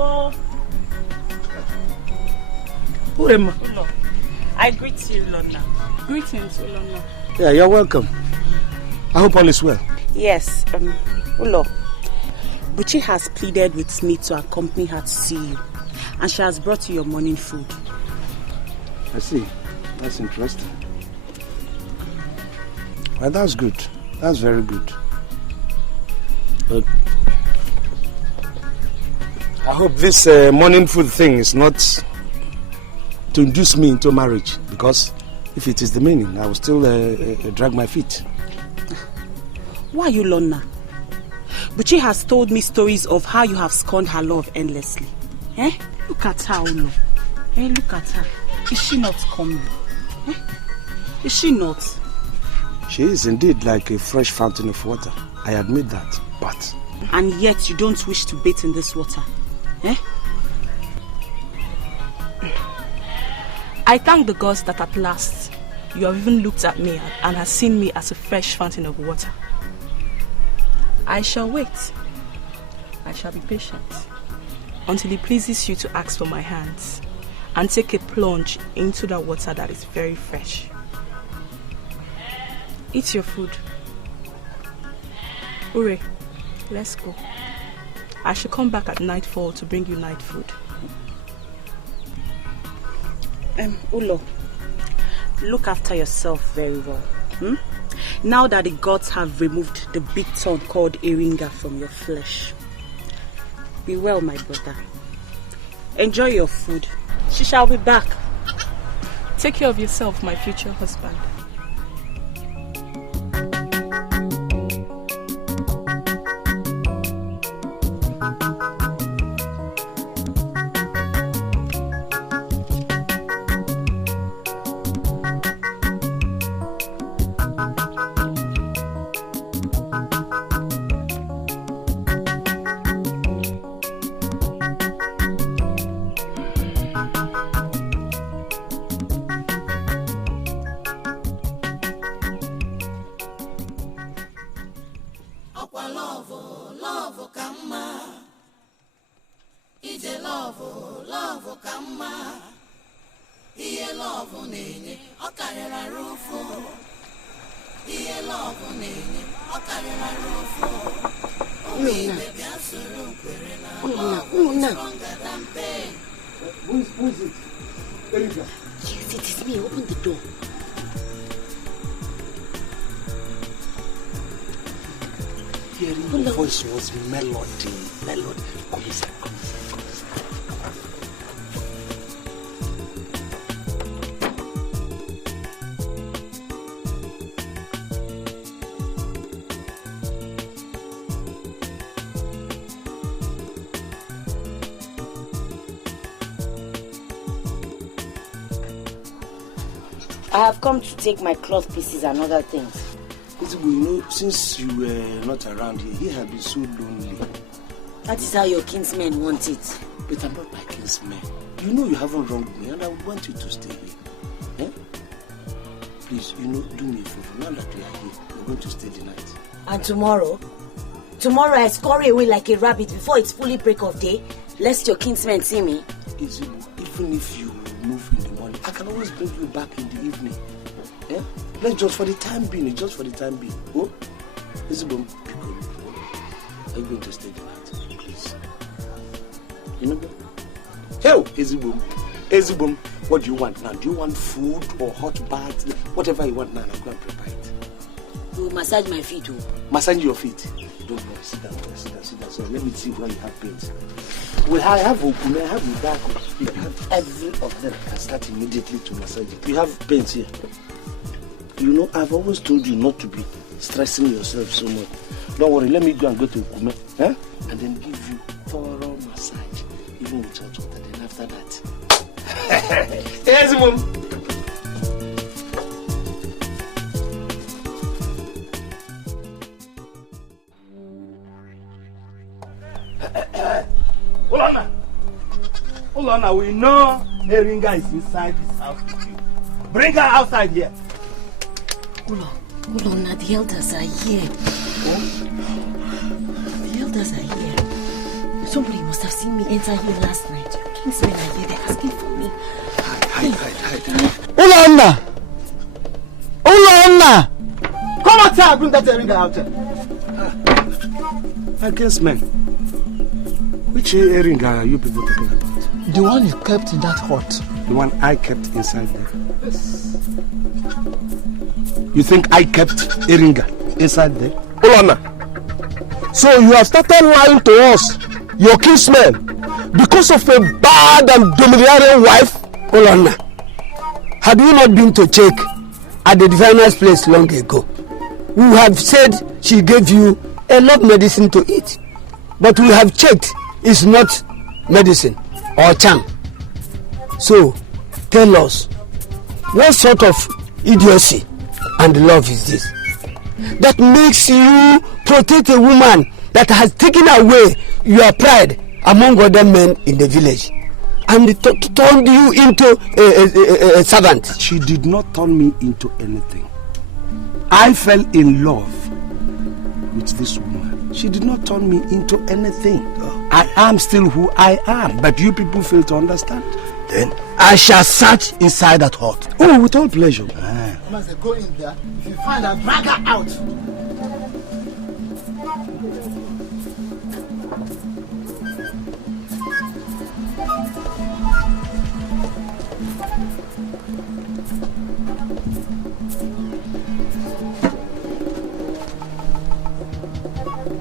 Ulo. Ulo. I greet you, Ulanna. Greetings, Ulanna. Yeah, you're welcome. I hope all is well. Yes, Ulo. Buchi has pleaded with me to accompany her to see you. And she has brought you your morning food. I see. That's interesting. Well, that's good. That's very good. But I hope this morning food thing is not to induce me into marriage, because if it is the meaning, I will still drag my feet. Why you, Ulanna? Buchi has told me stories of how you have scorned her love endlessly. Eh? Look at her, Ulo. Eh, look at her. Is she not coming? Eh? Is she not? She is indeed like a fresh fountain of water. I admit that, but... And yet you don't wish to bathe in this water. Eh? I thank the gods that at last you have even looked at me and have seen me as a fresh fountain of water. I shall wait. I shall be patient until it pleases you to ask for my hands and take a plunge into the water that is very fresh. Eat your food. Ure, let's go. I shall come back at nightfall to bring you night food. Ulo, look after yourself very well. Now that the gods have removed the big thorn called Eringa from your flesh. Be well, my brother. Enjoy your food. She shall be back. Take care of yourself, my future husband. Yes, it is me. Open the door. Hearing your voice was melody. Come inside. I have come to take my cloth pieces and other things. Since you were not around here, he had been so lonely. That is how your kinsmen want it. But I'm not my kinsman. You know you haven't wronged me, and I would want you to stay here. Eh? Please, do me a favor. Now that we are here, we're going to stay the night. And tomorrow? Tomorrow I scurry away like a rabbit before it's fully break of day, lest your kinsmen see me. Even if you move in the morning, I can always bring you back in the evening. Eh? Let's just for the time being, Oh? Ezibom, are you going to stay the night? Please. You know what? Hey, Ezibom, what do you want now? Do you want food or hot bath? Whatever you want now, I'll go and prepare it. You massage my feet, oh. Massage your feet? Don't worry, sit down. So let me see where you have pains. Well, I have okume, I have udako. You have every of them can start immediately to massage it. You have pains here. I've always told you not to be stressing yourself so much. Don't worry, let me go to okume, and then give you thorough massage, even with hot water. Then after that, yes, Mom. Ulanna, we know Eringa is inside this house with you. Bring her outside here. Ulanna, the elders are here. The elders are here. Somebody must have seen me enter here last night. Kingsmen are here, they're asking for me. Hide. Ulanna! Ulanna! Come outside, bring that Eringa out here. My kinsman. Which Eringa are you people talking about? The one you kept in that hut. The one I kept inside there? Yes. You think I kept Eringa inside there? Ulanna, so you have started lying to us, your kinsmen, because of a bad and domineering wife? Ulanna, had you not been to check at the diviner's place long ago, we have said she gave you a lot of medicine to eat. But we have checked, it's not medicine or charm. So, tell us, what sort of idiocy and love is this that makes you protect a woman that has taken away your pride among other men in the village and turned you into a servant? She did not turn me into anything. I fell in love with this woman. She did not turn me into anything. I am still who I am, but you people fail to understand. Then I shall search inside that hut. Oh, with all pleasure. Once they go in there, if you find her, drag her out.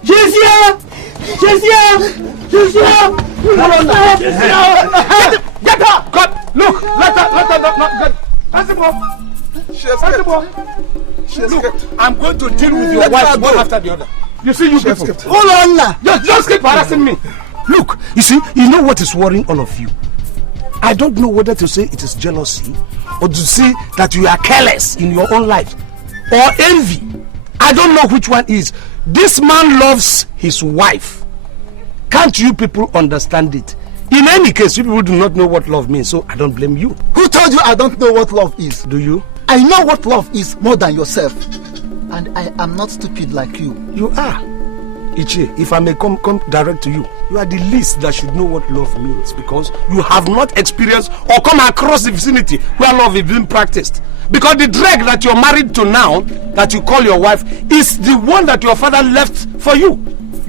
She's here! She's here! She's here! Get her! God, look, let her not get. She escaped. Look, I'm going to deal with your wife one after the other. You see, you people. Hold on now. Just keep harassing me. Look, you see, you know what is worrying all of you? I don't know whether to say it is jealousy or to say that you are careless in your own life or envy. I don't know which one is. This man loves his wife. Can't you people understand it? In any case, you people do not know what love means, so I don't blame you. Who told you I don't know what love is? Do you? I know what love is more than yourself. And I am not stupid like you. You are. Ichie, if I may come direct to you, you are the least that should know what love means because you have not experienced or come across the vicinity where love is being practiced. Because the drag that you're married to now, that you call your wife, is the one that your father left for you.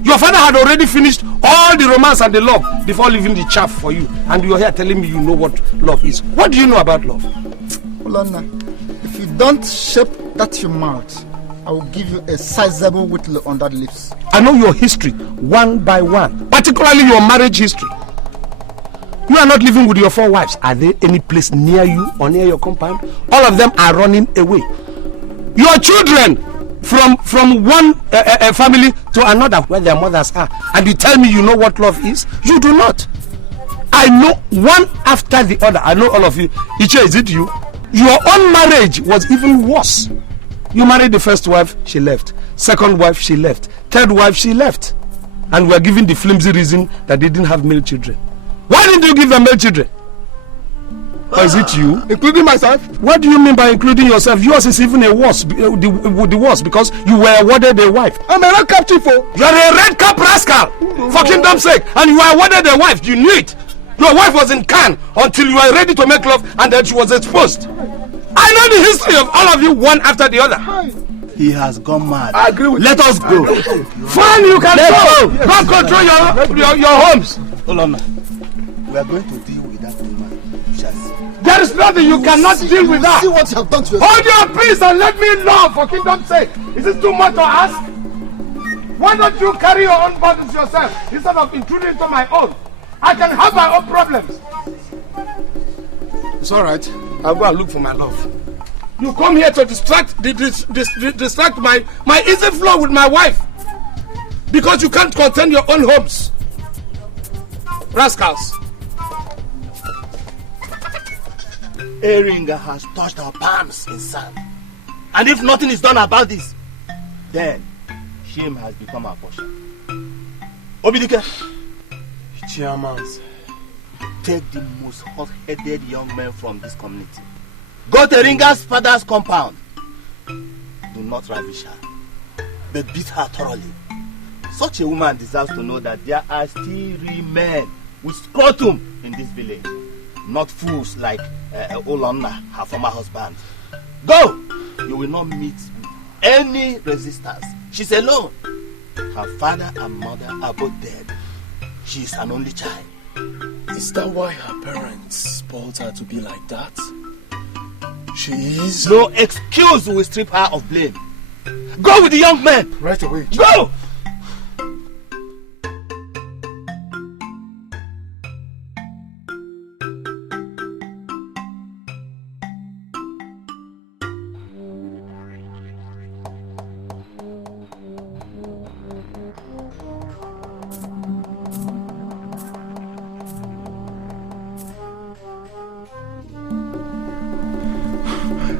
Your father had already finished all the romance and the love before leaving the chaff for you. And you're here telling me you know what love is. What do you know about love? Ulanna, if you don't shape that your mouth, I will give you a sizable whittle on that lips. I know your history one by one, particularly your marriage history. You are not living with your 4 wives. Are there any place near you or near your compound? All of them are running away. Your children from one family to another where their mothers are, and you tell me you know what love is? You do not. I know one after the other. I know all of you. Ichie, is it you? Your own marriage was even worse. You married the first wife, she left. Second wife, she left. Third wife, she left. And we are given the flimsy reason that they didn't have male children. Why didn't you give them male children? Or is it you? Including myself? What do you mean by including yourself? Yours is even a worse, the worst, because you were awarded a wife. I'm a red cap chief. You are a red cap rascal, for kingdom's sake, and you were awarded a wife. You knew it. Your wife was in Cannes until you were ready to make love, and then she was exposed. I know the history of all of you one after the other. He has gone mad. I agree with you. Let us go. Fine, you can go. Go control your homes. Ulanna, we are going to deal with that woman. There is nothing you cannot deal with that. See what you have done to yourself. Hold your peace and let me love, for kingdom's sake. Is it too much to ask? Why don't you carry your own burdens yourself instead of intruding into my own? I can have my own problems. It's all right. I'll go and look for my love. You come here to distract my easy flow with my wife because you can't contain your own homes. Rascals. Eringa has touched our palms in sand. And if nothing is done about this, then shame has become our portion. Obidike, Chairmans, take the most hot-headed young men from this community. Go to Eringa's father's compound. Do not ravish her, but beat her thoroughly. Such a woman deserves to know that there are still real men with scrotum in this village. Not fools like Ulanna, her former husband. Go! You will not meet any resistance. She's alone. Her father and mother are both dead. She is an only child. Is that why her parents spoiled her to be like that? She is... No excuse will strip her of blame. Go with the young men! Right away. Go!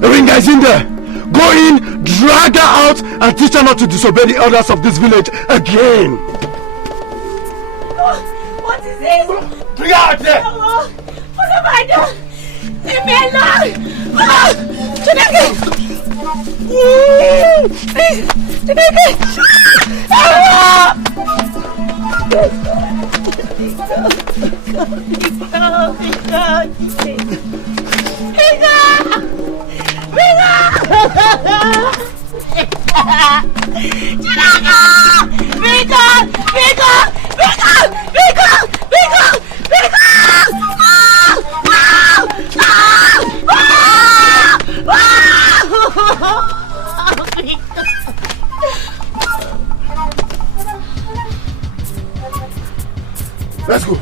Eringa is in there. Go in, drag her out, and teach her not to disobey the orders of this village again. What is this? Bring her out there! What have I done? Leave me alone! Chineke! Let's go.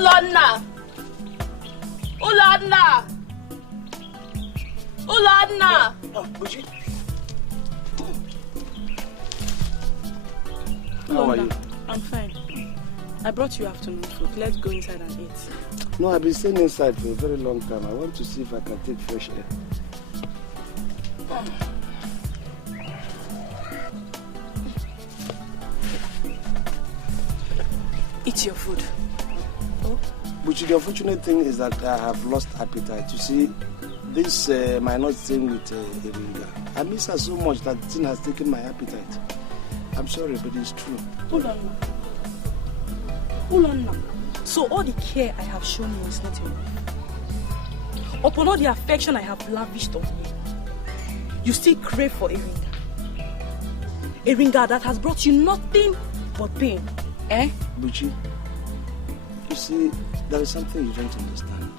Ulanna! Ulanna! Ulanna! Buji. How are you? I'm fine. I brought you afternoon food. Let's go inside and eat. No, I've been staying inside for a very long time. I want to see if I can take fresh air. Eat your food. Oh? But the unfortunate thing is that I have lost appetite. You see, this my not staying with Eringa. I miss her so much that the thing has taken my appetite. I'm sorry, but it's true. Ulanna. Ulanna. So all the care I have shown you is not enough. Upon all the affection I have lavished on you, you still crave for Eringa. Eringa that has brought you nothing but pain. Eh? Buchi, you see, there is something you don't understand.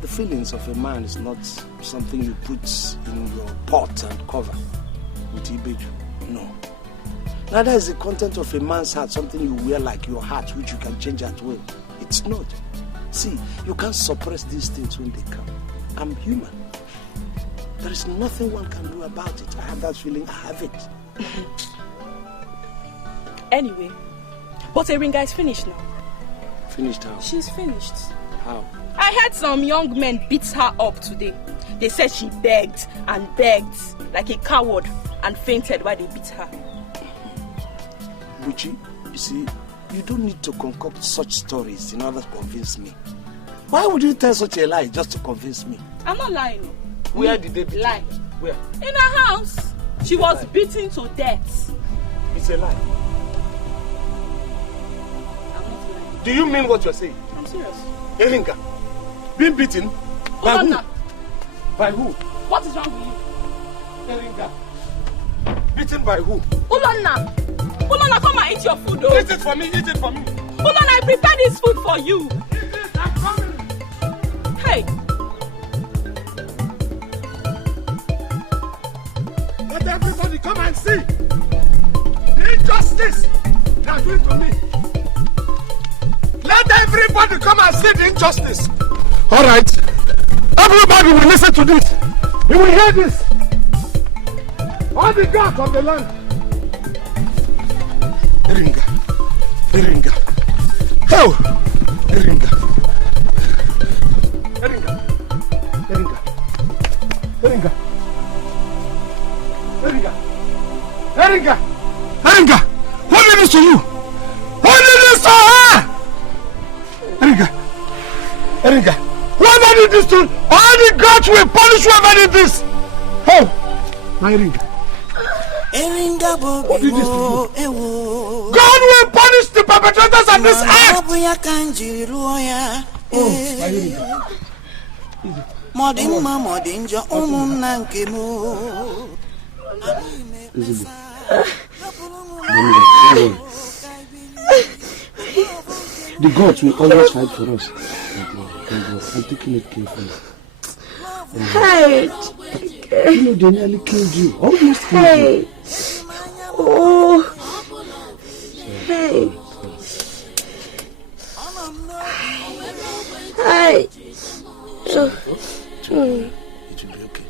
The feelings of a man is not something you put in your pot and cover with Ibeju. No. Neither is the content of a man's heart something you wear like your heart, which you can change at will. It's not. See, you can't suppress these things when they come. I'm human. There is nothing one can do about it. I have that feeling, I have it. Anyway, but Eringa is finished now. Finished how? She's finished. How? I heard some young men beat her up today. They said she begged and begged like a coward and fainted while they beat her. Buchi, you see, you don't need to concoct such stories in order to convince me. Why would you tell such a lie just to convince me? I'm not lying. Where did they beat lie? You? Where? In her house. She was beaten to death. It's a lie. I'm not lying. Do you mean what you're saying? I'm serious. Eringa, being beaten? By Ulanna. who? By who? What is wrong with you? Eringa. Beaten by who? Ulanna. Ulanna, come and eat your food, though. Eat it for me, eat it for me. Ulanna, I prepared this food for you. Eat it, I'm coming. Hey. Let everybody come and see the injustice they are doing to me. Let everybody come and see the injustice. All right. Everybody will listen to this. You will hear this. All the gods of the land. Eringa. Oh! Eringa. Who did this to you? Who did this to her? Eringa. Whoever did this to all the gods will punish whoever did this. Oh! My Eringa. What did this to you? God will punish the perpetrators of this act! Oh, my Eringa. The gods will always fight for us. I'm taking it carefully. Hey! You know, they nearly killed you. Almost killed you. Oh! Hey! Hey! It will be okay.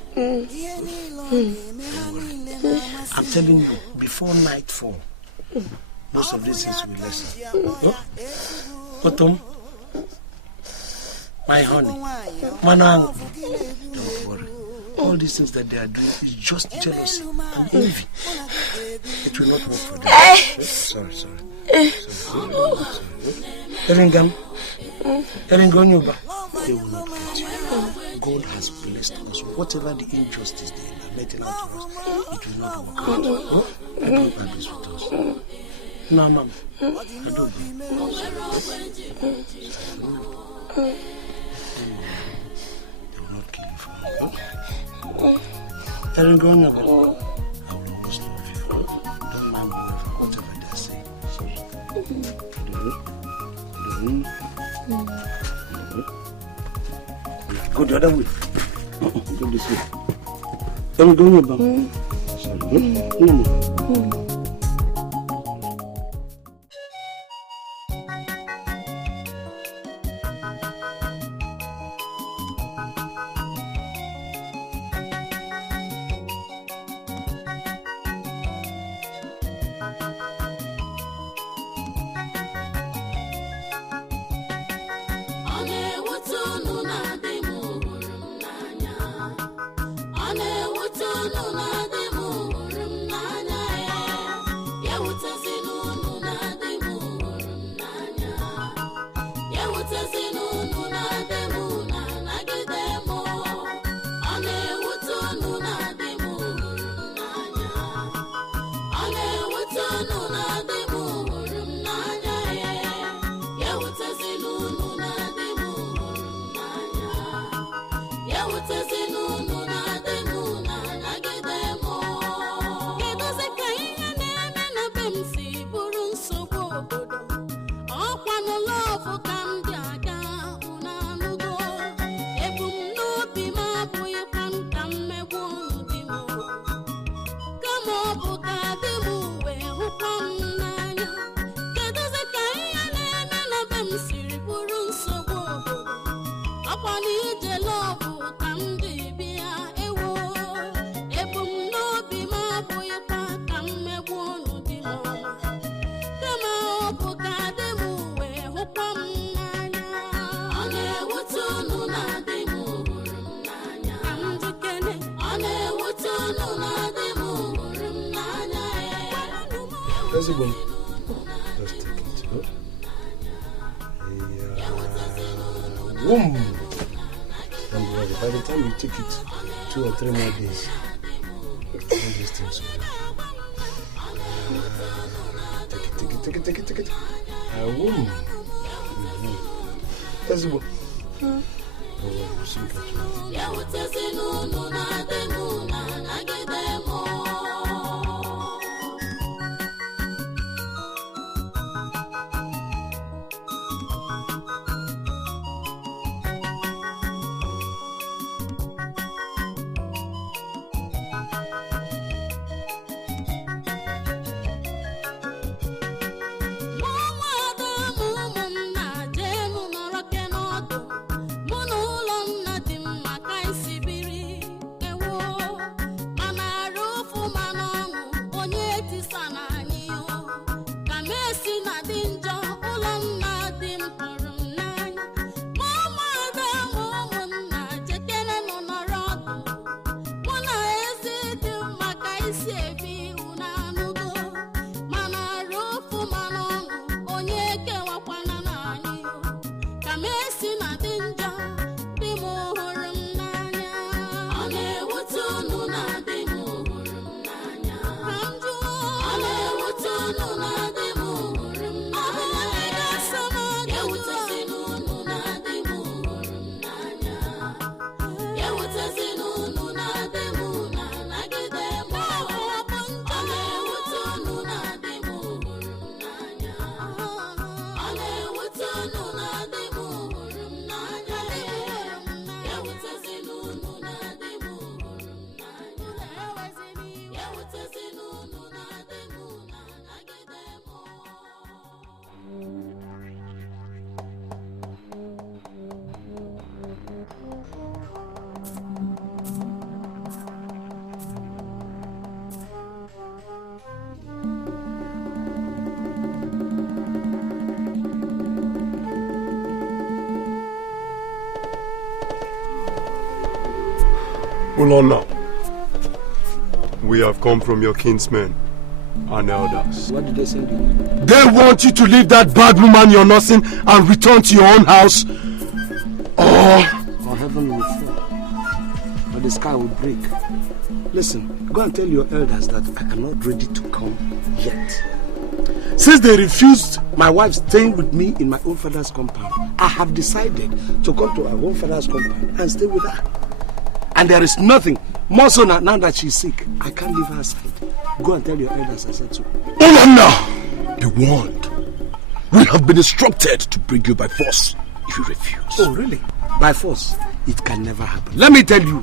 I'm telling you, before nightfall, most of these things will lessen. Otom, my honey, Manang, don't worry. All these things that they are doing is just jealousy and envy. It will not work for them. Sorry. Eringa, they will not get you. God has blessed us. Whatever the injustice they are letting out to us, it will not work out. I don't have this with us. No, Mama. I don't. They will not kill you for me. Eringa, I will always love you. Don't mind whatever they are saying. Go the other way. Go this way. Eringa, sorry. No. Everyone, just take it. Boom. Don't worry, by the time you take it 2 or 3 more days, all these things will take it. Boom. Everyone. Don't worry, we'll soon catch you. Ulanna, we have come from your kinsmen and elders. What did they send you? They want you to leave that bad woman you're nursing and return to your own house. Or heaven will fall, or the sky will break. Listen, go and tell your elders that I am not ready to come yet. Since they refused my wife staying with me in my own father's compound, I have decided to come to our own father's compound and stay with her. And there is nothing, more so now that she's sick, I can't leave her aside. Go and tell your elders I said so. Ulanna, be warned. We have been instructed to bring you by force if you refuse. Oh, really? By force? It can never happen. Let me tell you,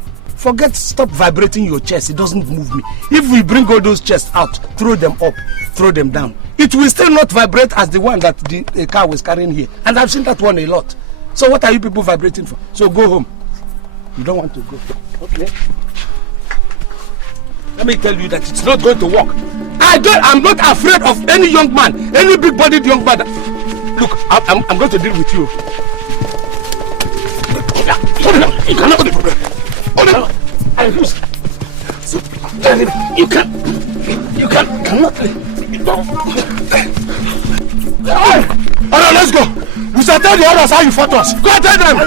stop vibrating your chest. It doesn't move me. If we bring all those chests out, throw them up, throw them down, it will still not vibrate as the one that the car was carrying here. And I've seen that one a lot. So what are you people vibrating for? So go home. You don't want to go. Okay. Let me tell you that it's not going to work. I'm not afraid of any young man, any big-bodied young man. Look, I'm going to deal with you. You cannot. I refuse. You cannot. All right, let's go. We shall tell the others how you fought us. Go and tell them. Go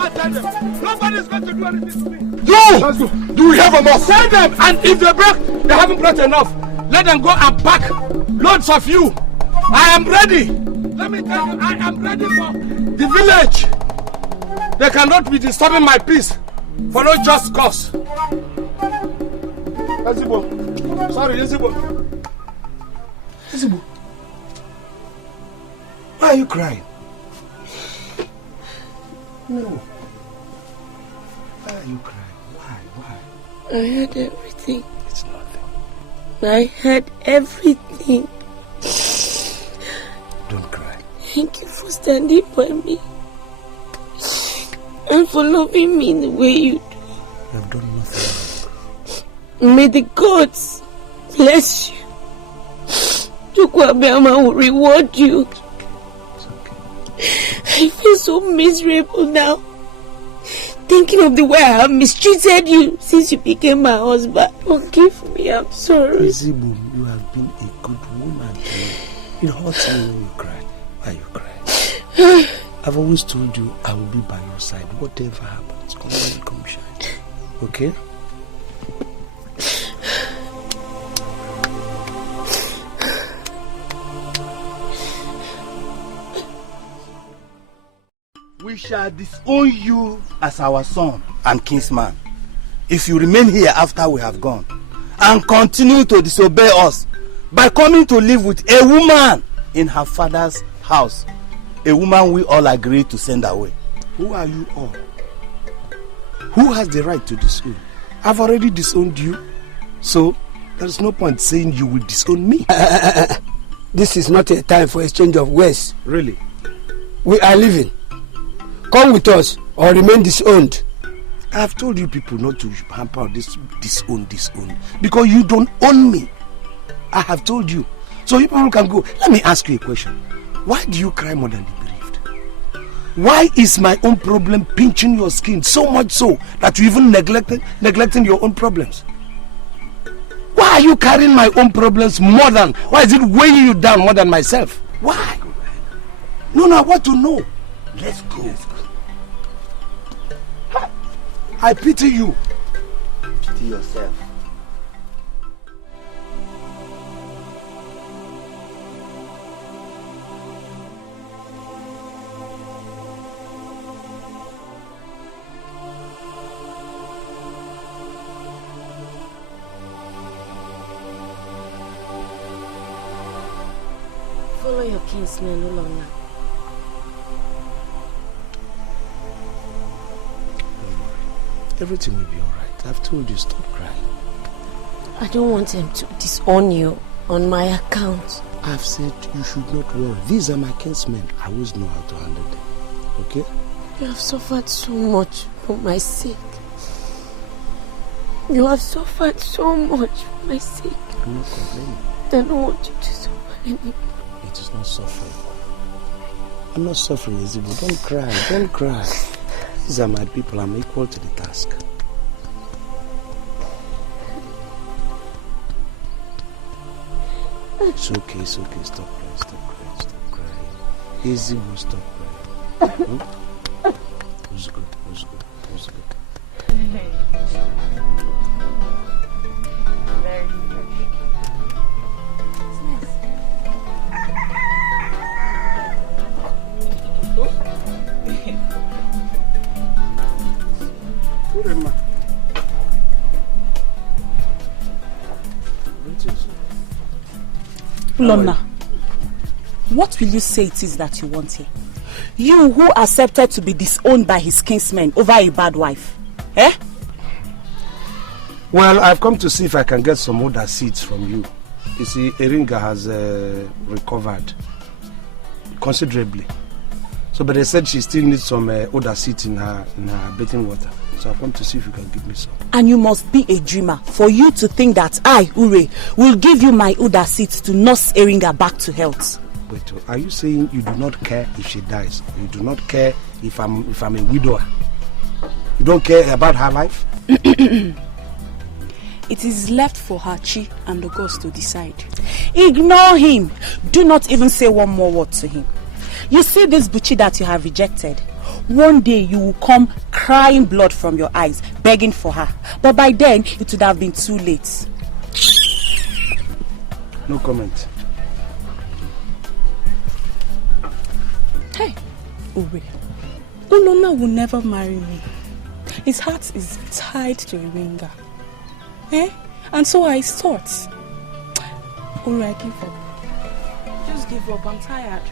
and tell them. Nobody's going to do anything to me. Do we have a must? Tell them, and if they break, they haven't brought enough. Let them go and pack loads of you. I am ready. Let me tell you, I am ready for the village. They cannot be disturbing my peace for no just cause. Ezibo. Sorry, Ezibo. Ezibo. Why are you crying? No. Why are you crying? Why? I heard everything. It's nothing. I heard everything. Don't cry. Thank you for standing by me. And for loving me the way you do. You have done nothing wrong. May the gods bless you. Chukwabiyama will reward you. It's okay. I feel so miserable now. Thinking of the way I have mistreated you since you became my husband. Forgive me, I'm sorry. Ezibo, you have been a good woman. It hurts me when you cry. Why you cry? I've always told you I will be by your side. Whatever happens, come on, come shine. Okay? We shall disown you as our son and kinsman if you remain here after we have gone and continue to disobey us by coming to live with a woman in her father's house, a woman we all agree to send away. Who are you all? Who has the right to disown? I've already disowned you, so there's no point saying you will disown me. This is not a time for exchange of words. Really? We are leaving. Come with us or remain disowned. I have told you people not to hamper this disown, because you don't own me. I have told you. So you people can go. Let me ask you a question. Why do you cry more than the bereaved? Why is my own problem pinching your skin so much so that you even neglecting your own problems? Why are you carrying my own problems more than, why is it weighing you down more than myself? Why? No, I want to know. Let's go. I pity you. Pity yourself. Follow your kinsman, Ulanna. Everything will be alright. I've told you, stop crying. I don't want them to disown you on my account. I've said you should not worry. These are my kinsmen. I always know how to handle them. Okay? You have suffered so much for my sake. You have suffered so much for my sake. I'm not complaining. I don't want you to suffer anymore. It is not suffering. I'm not suffering, Ezibo. Don't cry. Don't cry. These are my people. I'm equal to the task. It's okay. Stop crying. Easy, will stop crying. Who's good? Very good. Ulanna, what will you say it is that you want here? You who accepted to be disowned by his kinsmen over a bad wife. Eh? Well, I've come to see if I can get some older seeds from you. You see, Eringa has recovered considerably. So, but they said she still needs some older seeds in her bathing water. So I've come to see if you can give me some. And you must be a dreamer for you to think that I, Ure, will give you my older seeds to nurse Eringa back to health. Wait, are you saying you do not care if she dies? You do not care if I'm a widower? You don't care about her life? It is left for her chi and the gods to decide. Ignore him. Do not even say one more word to him. You see this buchi that you have rejected? One day you will come crying blood from your eyes, begging for her. But by then, it would have been too late. No comment. Hey, Ure. Ulanna will never marry me. His heart is tied to Eringa. Eh? And so are his thoughts. Ure, I give up. Just give up, I'm tired.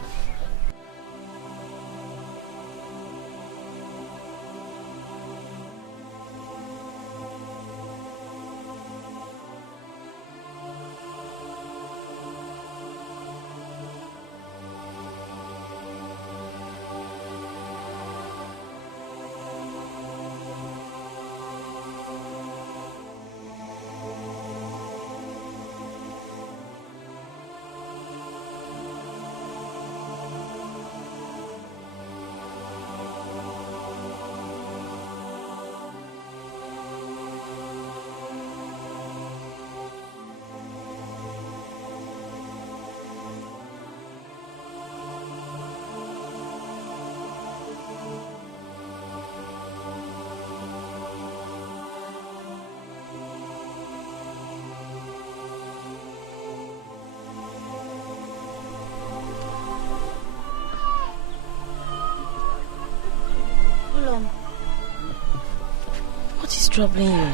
What is troubling you?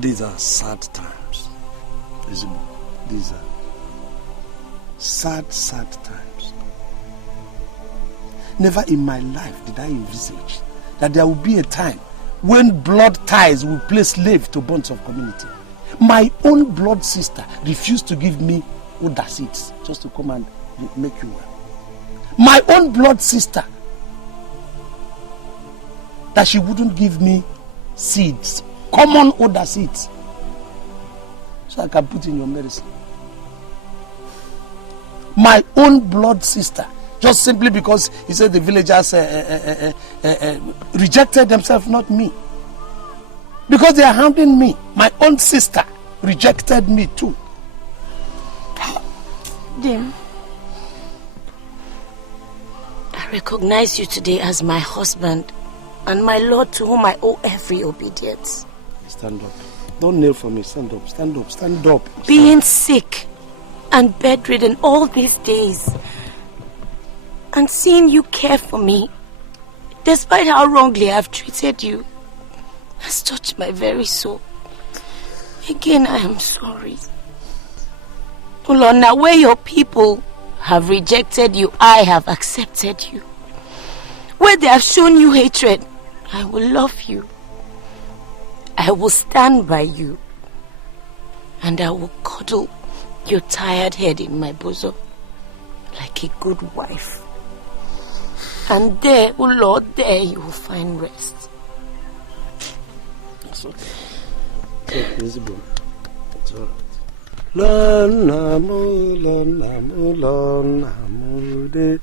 These are sad times. These are sad times. Never in my life did I envisage that there will be a time when blood ties will place slave to bonds of community. My own blood sister refused to give me Oda seeds just to come and make you well. My own blood sister, that she wouldn't give me seeds, common Oda seeds, so I can put in your medicine. My own blood sister, just simply because he said the villagers rejected themselves, not me. Because they are hounding me. My own sister rejected me too. Dim, I recognize you today as my husband and my Lord, to whom I owe every obedience. Stand up. Don't kneel for me. Stand up. Stand up. Stand up. Being sick and bedridden all these days, and seeing you care for me, despite how wrongly I've treated you, has touched my very soul. Again, I am sorry. Ulanna, where your people have rejected you, I have accepted you. Where they have shown you hatred, I will love you. I will stand by you. And I will cuddle your tired head in my bosom like a good wife. And there, oh Lord, there you will find rest. It's okay. It's okay. It's alright. Ulanna de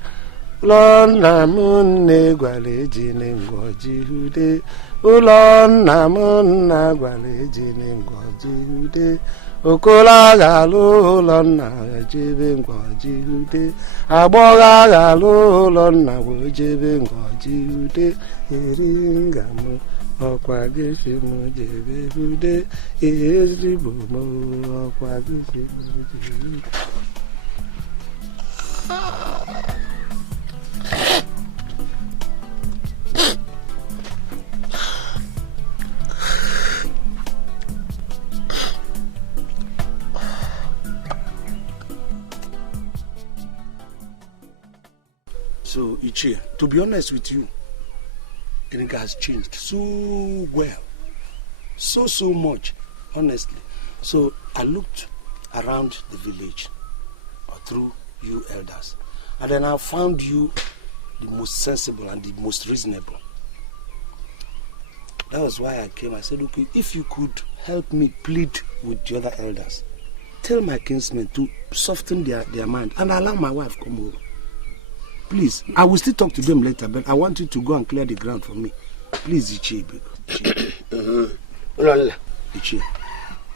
Ulanna munne gwale jine ngojirude Ulanna munna gwale jine ngojirude Okola galo lonna jebe ngwaji ude. Aboga galo lonna jebe ngwaji ude. Eringa mo okwagisi mo jebe ude. Ezribo mo okwagisi mo jebe ude. So, Ichie, to be honest with you, Eringa has changed so well. So much, honestly. So, I looked around the village, or through you elders, and then I found you the most sensible and the most reasonable. That was why I came. I said, okay, if you could help me plead with the other elders, tell my kinsmen to soften their mind and allow my wife come over. Please, I will still talk to them later, but I want you to go and clear the ground for me. Please, Ichie. Ulanna, Ichie.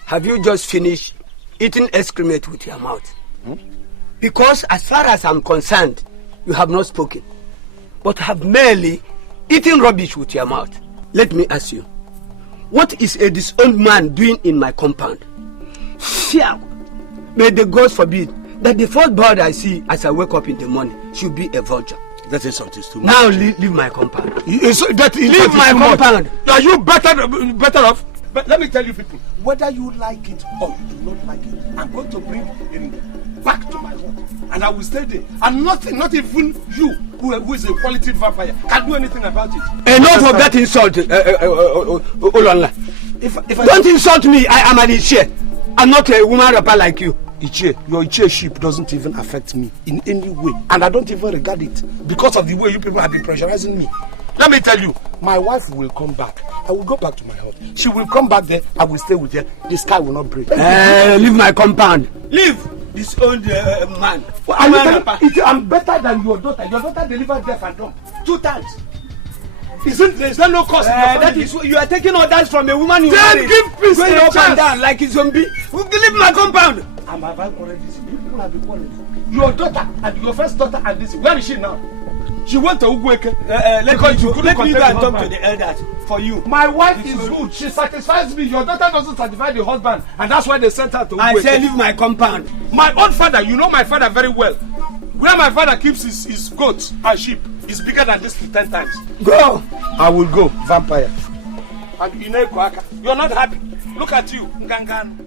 Have you just finished eating excrement with your mouth? Because as far as I'm concerned, you have not spoken, but have merely eaten rubbish with your mouth. Let me ask you, what is a disowned man doing in my compound? Fear, may the gods forbid that the first bird I see as I wake up in the morning should be a vulture. That is something too much. Now leave my compound. Leave my compound. Are you better off? But let me tell you people, whether you like it or you do not like it, I'm going to bring Eringa back to my home, and I will stay there. And nothing, not even you, who is a quality vampire, can do anything about it. Enough of that insult, Ulanna. Don't insult me. I am an Ichie. I'm not a woman rapper like you. Ichie, your Ichie-ship doesn't even affect me in any way, and I don't even regard it because of the way you people have been pressurizing me. Let me tell you, my wife will come back. I will go back to my house. She will come back there. I will stay with her. The sky will not break. Leave my compound. Leave this old man. Well, I'm better than your daughter. Your daughter delivered death and dumb 2 times. Is there no cost? That is you are taking orders from a woman you married. Then give peace going up and down like a zombie. Leave my compound. Am I already? You people have been calling. Your daughter and your first daughter and this. Where is she now? She went to Ugweke. Let me go and talk to the elders for you. My wife is good. She satisfies me. Your daughter doesn't satisfy the husband, and that's why they sent her to Ugweke. I say leave my compound. My own father, you know my father very well. Where my father keeps his goats and sheep is bigger than this 10 times. Go. I will go, vampire. And you're not happy. Look at you, Ngangan.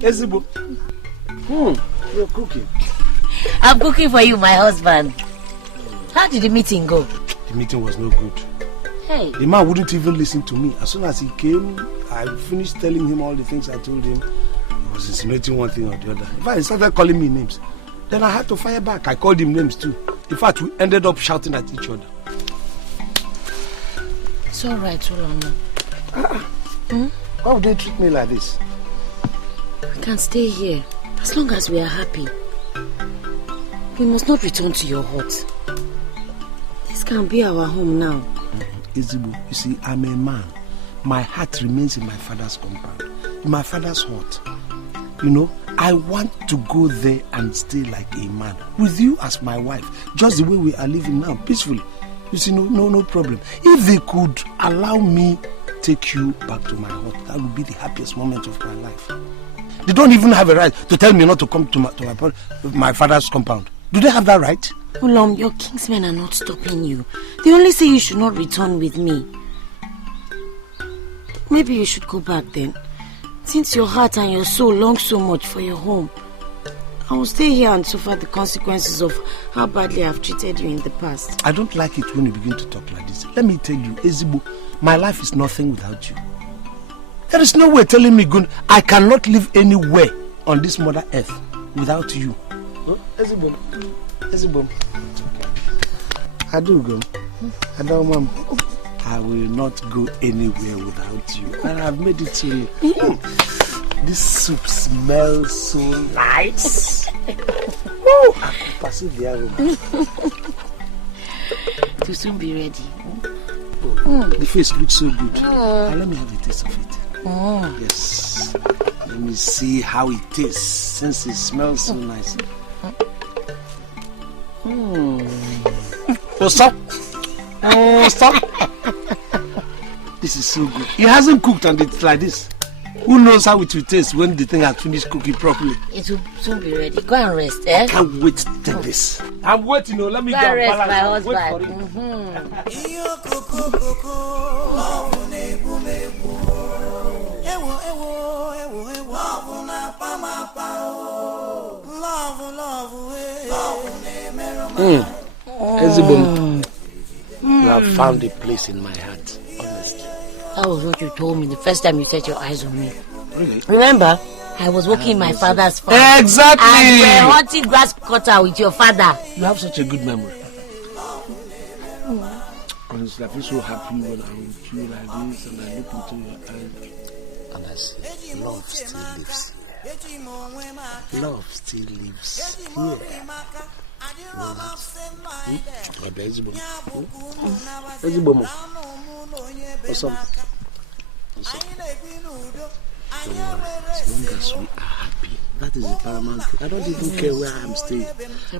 Ezibo. You're cooking. I'm cooking for you, my husband. How did the meeting go? The meeting was no good. Hey. The man wouldn't even listen to me. As soon as he came, I finished telling him all the things I told him. He was insinuating one thing or the other. In fact, he started calling me names. Then I had to fire back. I called him names too. In fact, we ended up shouting at each other. It's all right, Ulanna. Why would they treat me like this? We can stay here as long as we are happy. We must not return to your hut. This can be our home now. Ezibo, you see, I'm a man. My heart remains in my father's compound, in my father's hut. You know, I want to go there and stay like a man with you as my wife, just the way we are living now, peacefully. You see, no problem. If they could allow me take you back to my hut, that would be the happiest moment of my life. They don't even have a right to tell me not to come to my father's compound. Do they have that right? Ulom, your kingsmen are not stopping you. They only say you should not return with me. Maybe you should go back then, since your heart and your soul long so much for your home. I will stay here and suffer the consequences of how badly I've treated you in the past. I don't like it when you begin to talk like this. Let me tell you, Ezibo, my life is nothing without you. There is no way telling me I cannot live anywhere on this mother earth without you. Ezibo, Ezibo, I do go. I don't want. I will not go anywhere without you. And I've made it to you. This soup smells so nice. I can perceive the aroma. To soon be ready. The face looks so good. Now let me have a taste of it. Yes. Let me see how it tastes since it smells so nice. Stop. Stop. This is so good. It hasn't cooked and it's like this. Who knows how it will taste when the thing has finished cooking properly? It will soon be ready. Go and rest, eh? I can't wait to take this. I'm waiting. Let me go and rest my husband. You have found a place in my heart, honestly. That was what you told me the first time you set your eyes on me. Really? Remember? I was working in my father's farm. Exactly! And we were hunting grass cutter with your father. You have such a good memory. Honestly, I feel so happy when I'm with you like this and I look into your eyes. And I say, love still lives here. Love still lives here. Awesome. As long as we are happy, that is the paramount thing. I don't even care where I'm staying.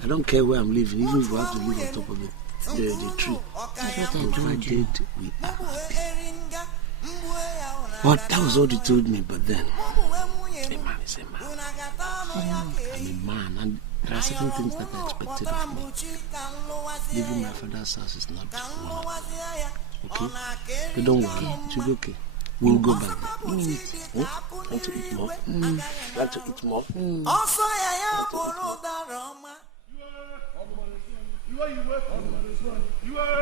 I don't care where I'm living, even if we have to live on top of it. The tree. Provided we are happy. But that was what you told me, but then a man is a man. I'm a man, and there are certain things that I expected of me. Leaving my father's house is not one of them. Okay? But don't worry, it will be okay. We'll go back there. Want to eat more? Want to eat more? You are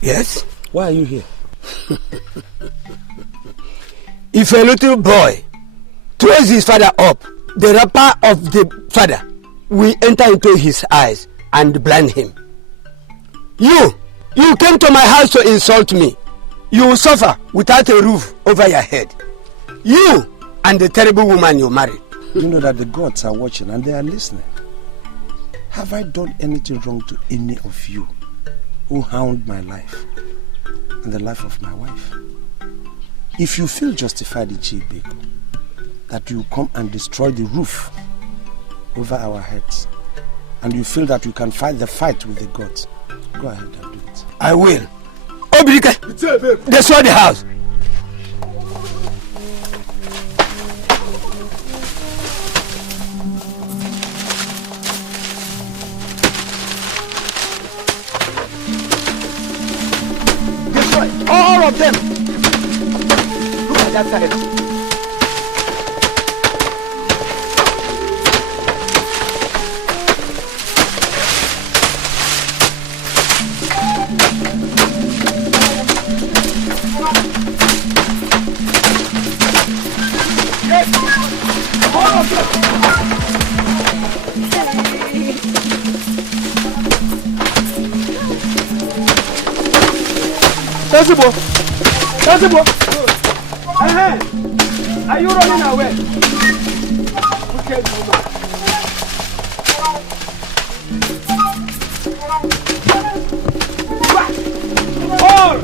Yes? Why are you here? If a little boy throws his father up, the wrapper of the father will enter into his eyes and blind him. You came to my house to insult me. You will suffer without a roof over your head. You and the terrible woman you married. You know that the gods are watching and they are listening. Have I done anything wrong to any of you who hound my life and the life of my wife? If you feel justified, Ebube, that you come and destroy the roof over our heads, and you feel that you can fight the fight with the gods, go ahead and do it. I will. Obirike, destroy the house. All of them. Look at that side. Yes. All of them. Sensible. Are you running away? Okay, All.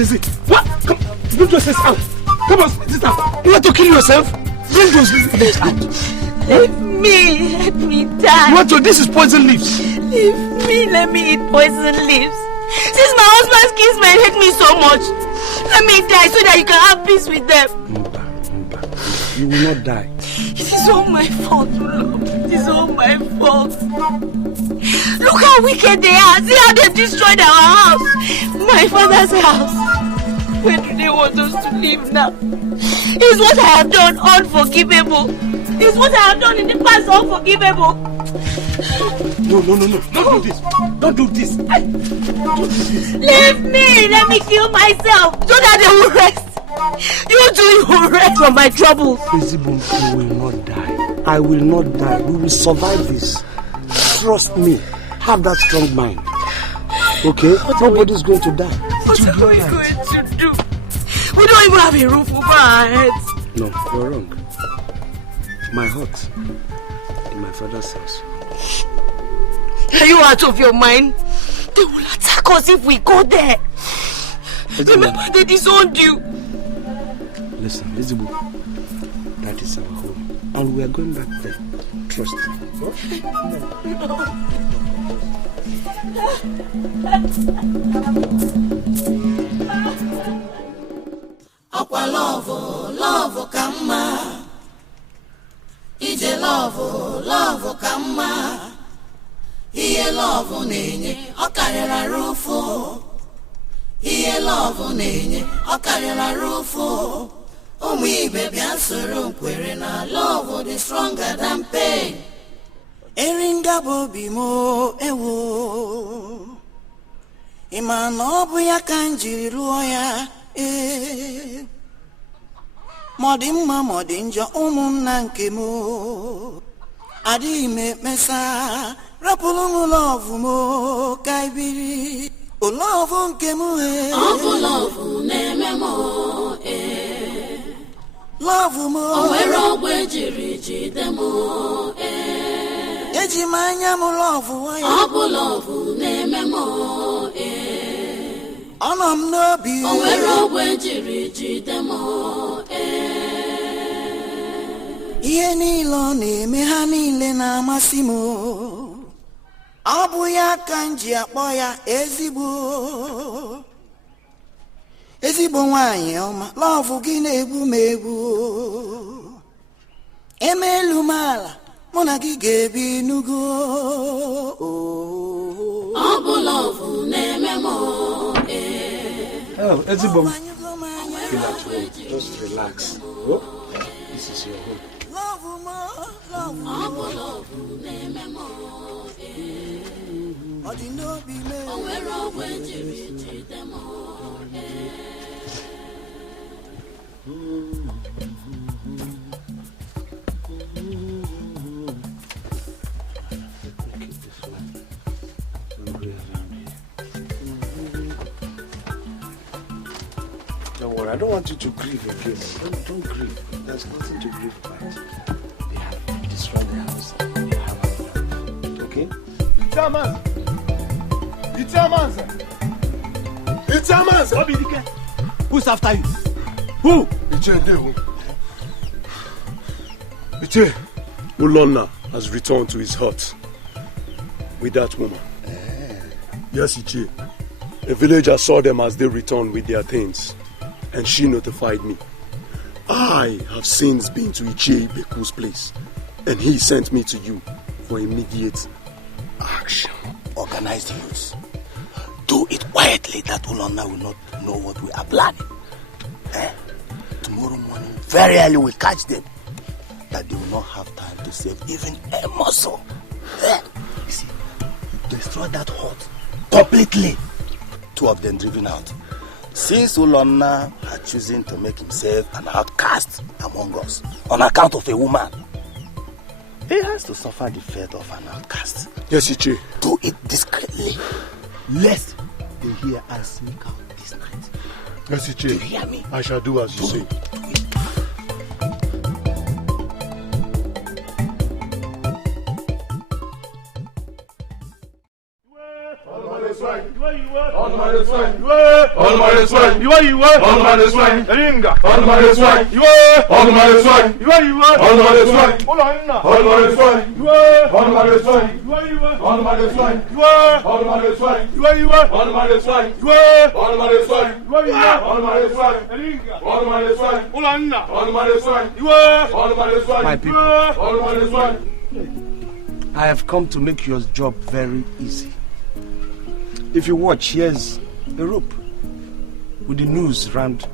is it? What? Come, bring those things out. Come on, sit down. You want to kill yourself? Bring those things out. Leave me. Let me die. You want to? This is poison leaves. Leave me. Let me eat poison leaves. Since my husband's kinsmen hate me so much, let me die so that you can have peace with them. You will not die. It is all my fault, Lord. It is all my fault. Look how wicked they are. See how they destroyed our house. My father's house. Where do they want us to live now? Is what I have done unforgivable? Is what I have done in the past unforgivable? No. Don't do this. Don't do this. Don't do this. Leave me. Let me kill myself so that they will rest. You too, you will rest from my troubles. Ezibum, you will not die. I will not die. We will survive this. Trust me. Have that strong mind. Okay? Nobody's going to die. What are we going to do? We don't even have a roof over our heads. No, you're wrong. My hut in my father's house. Are you out of your mind? They will attack us if we go there. Remember, they disowned you. Listen, Ezibum, that is our home. And we are going back there. Trust me. Aqua love kama. Ije love kama. Iye love nenye okarela rufo. Iye love nenye okarela rufo. Umibe bia soro kwere na love is stronger than pain. Eringa bobi mo ewo. Imana obu ya kanjiri ruo ya Modi mma modi njo umunna nke mo. Adi me mesa rapulu love mo kaibiri. O love nke mo love na-eme mo Love mo o were ogwe jiri jide mo Eji manya mo love ya love na-eme mo Anam n'obi o were ogwe jiri jide mo Ihe niile ọ na-eme ha niile na-amasị m. Ọ bụ ya ka m ji akpọ ya ezigbo. Ezigbo nwaanyị ọma, lọvụ gị na-egbu m egbu. Emelu m ala, mụ na gị ga-ebi n'ugo. Ọ bụ lọvụ na-eme m. Oh, ezigbo m. Feel at home. Just relax. Oh, this is your home. Don't worry, I don't want you to grieve again. Don't grieve. There's nothing to grieve about. They have destroyed the house. They have okay? It's a man, sir. Who's after you? Who? Iche, Ulanna has returned to his hut with that woman. Yes, Iche. A villager saw them as they returned with their things, and she notified me. I have since been to Iche Beku's place, and he sent me to you for immediate action. Organize the youths. Do it quietly that Ulanna will not know what we are planning. Tomorrow morning, very early, we'll catch them. That they will not have time to save even a muscle. You see, destroy that hut completely. 2 of them driven out. Since Ulanna had chosen to make himself an outcast among us on account of a woman, he has to suffer the fate of an outcast. Yes, Iche. Do it discreetly, lest they hear us sneak out this night. Yes, Iche. Do you hear me? I shall do as you say. On my Olumare swine. You are. Olumare swine. Eringa. Olumare swine. You are. Olumare swine. You are. Olumare swine. Ulanna. Olumare swine. You are. Olumare swine. You are. Olumare swine. You are. Olumare swine. You are. Olumare swine. You are. Olumare swine. You are. Olumare swine. Eringa. Olumare swine. Ulanna. Olumare swine. You are. Olumare swine. My people. Olumare swine. I have come to make your job very easy. If you watch, here's a rope with the noose round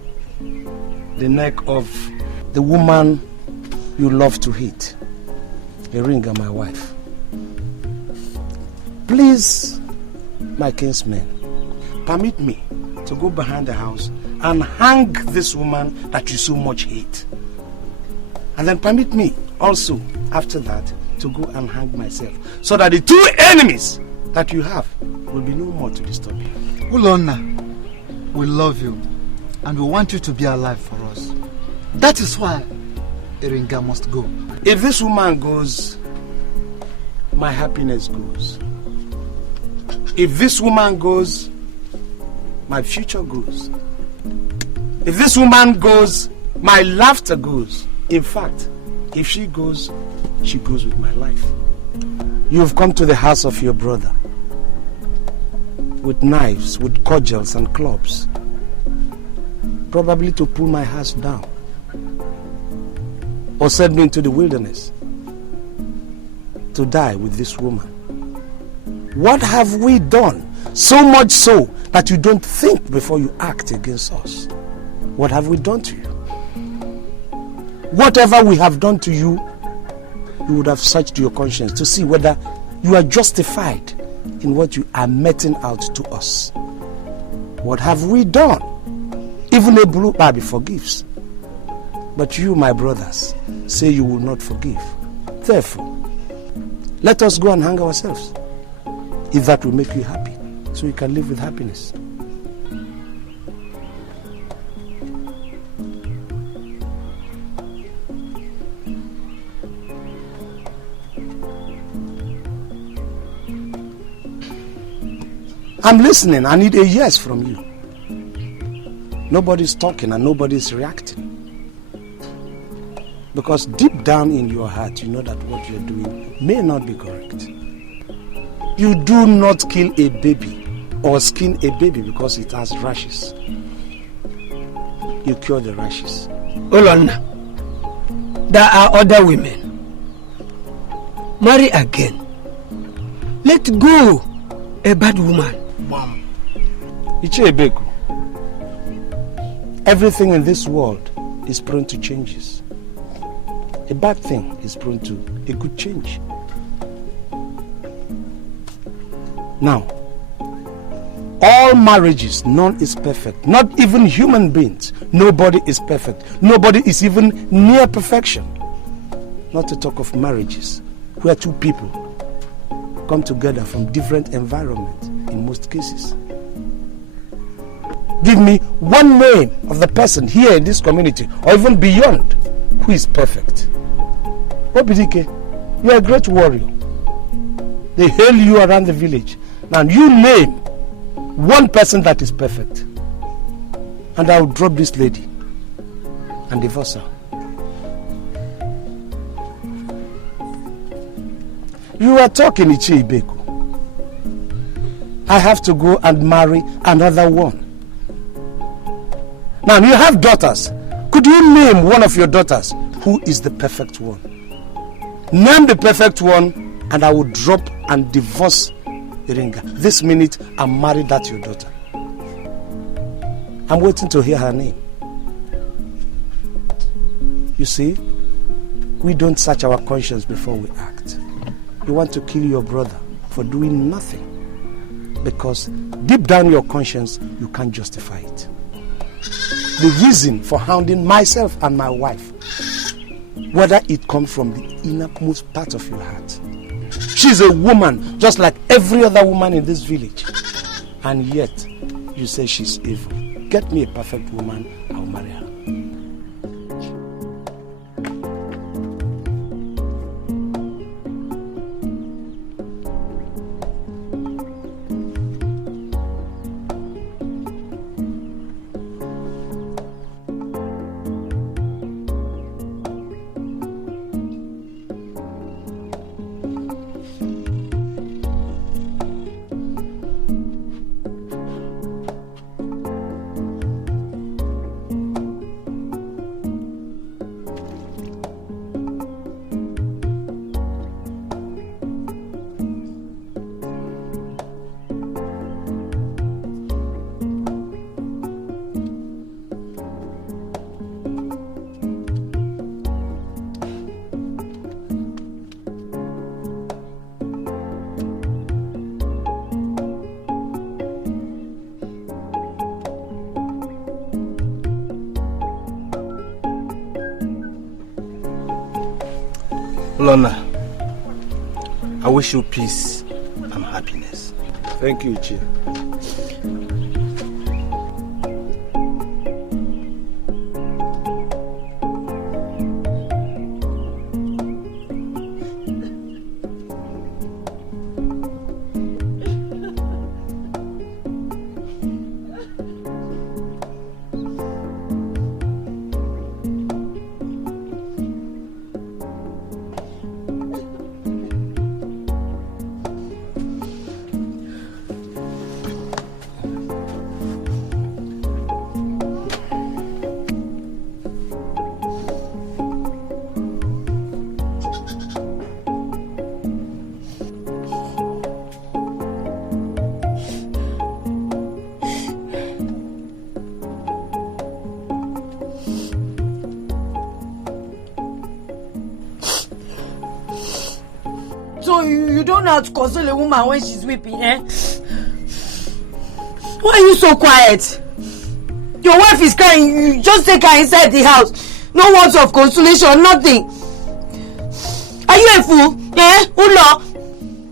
the neck of the woman you love to hate, Eringa, my wife. Please, my kinsmen, permit me to go behind the house and hang this woman that you so much hate. And then permit me also, after that, to go and hang myself, so that the two enemies that you have will be no more to disturb you. Ulanna, we love you and we want you to be alive for us. That is why Eringa must go. If this woman goes, my happiness goes. If this woman goes, my future goes. If this woman goes, my laughter goes. In fact, if she goes with my life. You've come to the house of your brother with knives, with cudgels and clubs, probably to pull my house down or send me into the wilderness to die with this woman. What have we done? So much so that you don't think before you act against us. What have we done to you? Whatever we have done to you, you would have searched your conscience to see whether you are justified in what you are meting out to us. What have we done? Even a blue baby forgives. But you, my brothers, say you will not forgive. Therefore, let us go and hang ourselves, if that will make you happy, so you can live with happiness. I'm listening. I need a yes from you. Nobody's talking and nobody's reacting. Because deep down in your heart, you know that what you're doing may not be correct. You do not kill a baby or skin a baby because it has rashes. You cure the rashes. Ulanna, there are other women. Marry again. Let go a bad woman. Ichebeku, everything in this world is prone to changes. A bad thing is prone to a good change. Now, all marriages, none is perfect. Not even human beings. Nobody is perfect. Nobody is even near perfection. Not to talk of marriages, where two people come together from different environments in most cases. Give me one name of the person here in this community or even beyond who is perfect. Obidike, you are a great warrior. They hail you around the village. Now you name one person that is perfect, and I will drop this lady and divorce her. You are talking, Ichi Ibeku. I have to go and marry another one. Now you have daughters. Could you name one of your daughters who is the perfect one? Name the perfect one, and I will drop and divorce Eringa. This minute, I'm married that your daughter. I'm waiting to hear her name. You see, we don't search our conscience before we act. You want to kill your brother for doing nothing, because deep down your conscience, you can't justify it. The reason for hounding myself and my wife, whether it comes from the innermost part of your heart. She's a woman just like every other woman in this village, and yet you say she's evil. Get me a perfect woman, I'll marry her. Ulanna, I wish you peace and happiness. Thank you, Chi. So you don't know how to console a woman when she's weeping, eh? Why are you so quiet? Your wife is crying, you just take her inside the house. No words of consolation, nothing. Are you a fool? Eh? Ulo?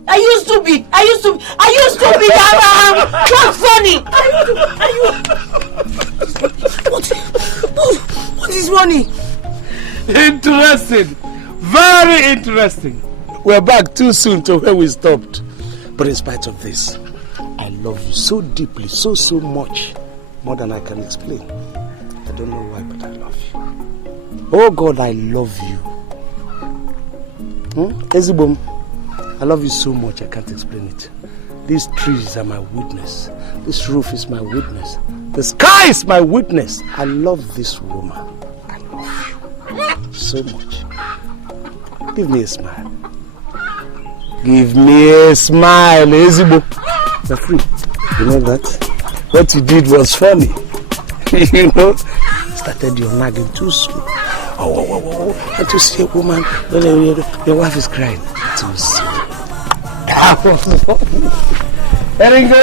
Are you stupid? Are you stupid? Are you stupid? What's funny? What is funny? Interesting. Very interesting. We're back too soon to where we stopped. But in spite of this, I love you so deeply, so much. More than I can explain. I don't know why, but I love you. Oh God, I love you. Ezibom, I love you so much, I can't explain it. These trees are my witness. This roof is my witness. The sky is my witness. I love this woman. I love you so much. Give me a smile. Give me a smile, Ezibo. You're free. You know that? What you did was funny. You know? Started your nagging too soon. Oh. And to see a woman, your wife is crying. Too soon. Eringa.